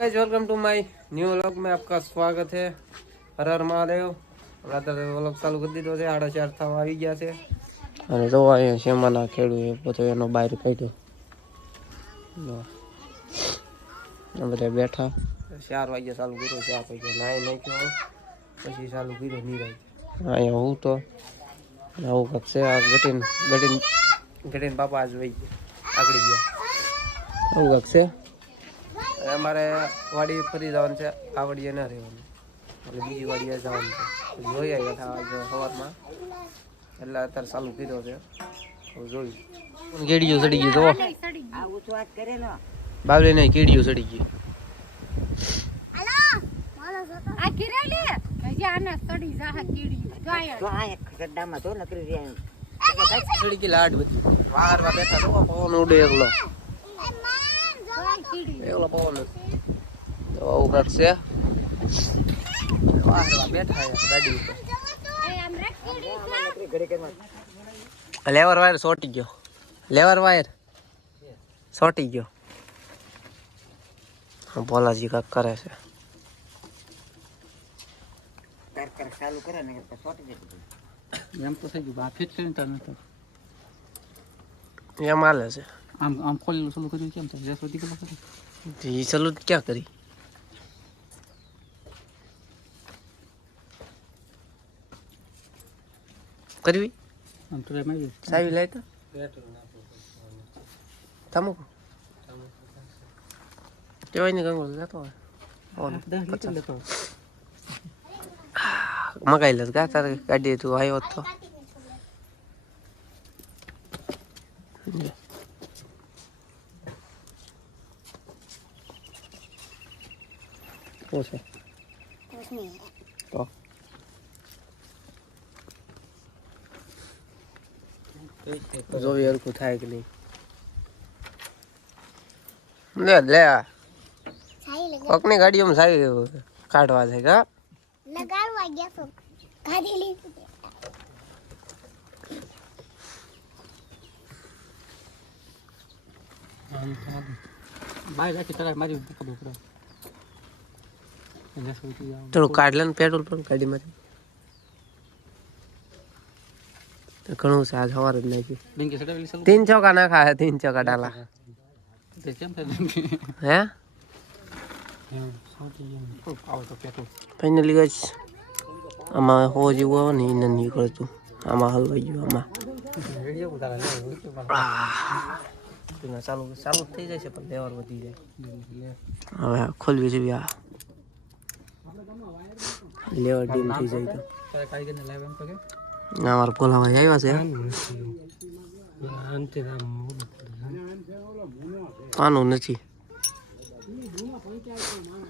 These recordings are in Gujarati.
Guys welcome to my new vlog में आपका स्वागत है। हर हर महादेव। રાત્રે વ્લોગ ચાલુ કરી દીધો છે, 4:30 થવા આવી ગયા છે અને જો અહીંયા શેમાના ખેડૂએ બધો એનો બહાર કાઢ્યો બધા બેઠા 4 વાગે ચાલુ કર્યો, 4 વાગે નાઈ નાખ્યો પછી ચાલુ કર્યો નિરાય અહીંયા હું તો આવું કાંક છે। આ ગટીન બાપા આજ વહી આગળ ગયા આવું કાંક છે। અમારે વાડી ફરી જવાનું છે, આ વાડીએ ના રહેવાનું એટલે બીજી વાડીએ જવાનું છે। જોઈ આવ્યા હતા આજે સવારમાં એટલે અત્યારે ચાલુ કર્યો છે, જોયું કેડીઓ ચડી ગઈ જો બાવલી નહીં કેડીઓ ચડી ગઈ ચડી ગઈ લાડ બધી બહારમાં બેઠા તો પવન ઉડે એકલો પવન આવું કાંક છે। બેઠા ગાડી ઉપર લેવર વાયર સોટી ગયો, લેવર વાયર સોટી ગયો। બોલાજી કાંક કરે છે, ચાલુ કરે ને સોટી જાય એમ તો થઈ ગયું ફિટ કરીને એમ હાલે છે। આમ ખોલેલું ચાલુ કર્યું કેમ થાય જે સુધી ગયો એ ચાલુ ક્યાં કરી કરવી આમ તો મારી સાવી લાય તો તમાકુ કેવાય ને ગંગો લેતો લેતો મગાઈ લે ગા તારે ગાડી તું આવ્યો તો ઓછે તો જોવી હરખું થાય કે નહીં લે કોકની ગાડીઓમાં સારી કાઢવા છે કા લગાડવા ગયા તો ગાડી લીધી બાય રાખી તારા મારી ખબર પડે થોડું કાઢ લે ને પેટ્રોલ પણ ગાડીમાંથી ઘણું છે આજ સવાર જ નાખ્યું 3 ચોકા નાખા હે 3 ચોકા ડાલા હે ફાઇનલી ગાઈસ આમાં હો જેવું આવે ને એ નથી નીકળતું, આમાં હલવાઈ ગયું આમાં ચાલુ થઈ જાય છે પણ લેવર વધી જાય। હવે ખોલવી છે આ લેવર ડીમ થઈ જાય તો અમારા કોલામાં આવ્યા છે આનું નથી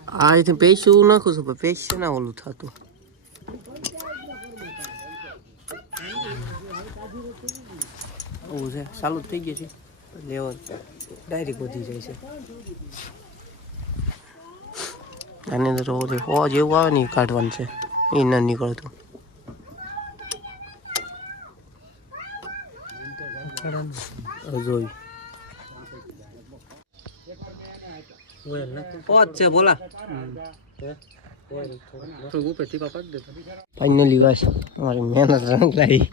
આ અહીંથી પૈસું નાખું છું પણ પૈસા ના ઓલું થતું આવું છે। ચાલુ થઈ ગયું છે લેવર ડાયરેક્ટ વધી જાય છે આની અંદર હો જેવું આવે ને એ કાઢવાનું છે, એ ના નીકળતું જોઈ પોત છે બોલા ફાઇનલી બસ અમારી મહેનત રંગ લાવી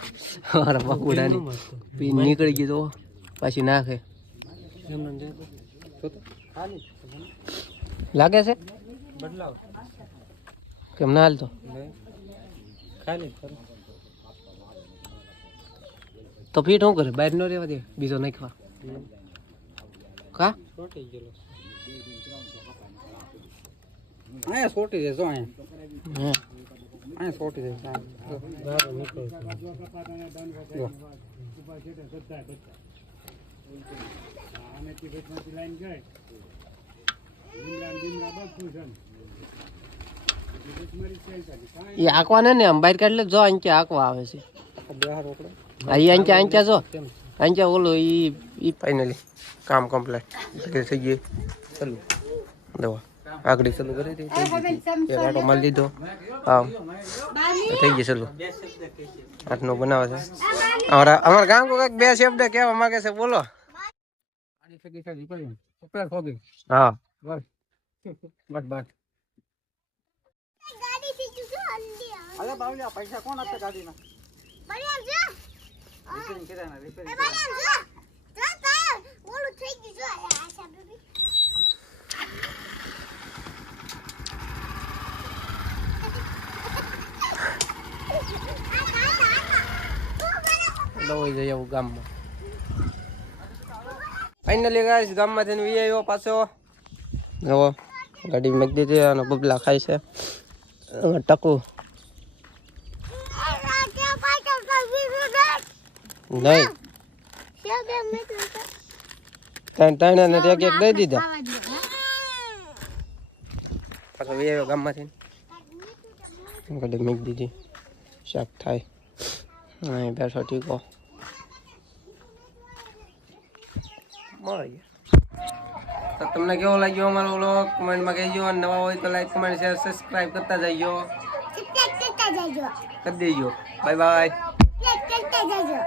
અમારા પકોડાની પી નીકળી ગઈ તો પાછી નાખે લાગે છે કેમ ના હાલતો તો ફીટ શું કરે બહાર નો રહેવા દે બીજો નાખવા કા અહીંયા સોટી જાય જો અહીંયા સોટી જાય એ આંકવા ને આમ બહાર કાઢી લે જો અહીંયા આંકવા આવે છે અહીંયા જો અહીંયા ઓલો ઈ ફાઇનલી કામ કમ્પ્લીટ થઈ ગયું। ચાલુ દવા આગળ ચાલુ કરી દીધી એક આટો મારી લીધો હા થઈ ગયું ચાલુ આટનો બનાવે છે। અમારા ગામ કો કંઈક 2 શબ્દ કહેવા માંગે છે બોલો। હા બટ બટ ગાડી થી જુઓ અંડી અલે બાવલિયા પૈસા કોણ આપે ગાડીના બળિયા જો રિપેરિંગ કર્યા રિપેરિંગ એ બળિયા જો જો તાર બોલું થઈ ગયું જો આશા બેબી દવાઈ જઈ આવું ગામમાં ફાઇનલી ગાઈસ ગામમાં જઈને વી આવ્યો પાછો જુઓ ગાડી મૂકી દીધી અને બબલા ખાય છે ટકું નહીં ત્રણ ને એક એક દઈ દીધા પાછો વી આવ્યો ગામમાંથી ગાડી મૂકી દીધી શાક થાય અહીં બેઠો ટીકો મળીએ તો તમને કેવો લાગ્યો અમારો વ્લોગ કમેન્ટમાં કહેજો અને નવા હોય તો લાઈક કમેન્ટ શેર સબસ્ક્રાઇબ કરતા જજો કરતા જજો કરી દેજો બાય બાય કરતા જજો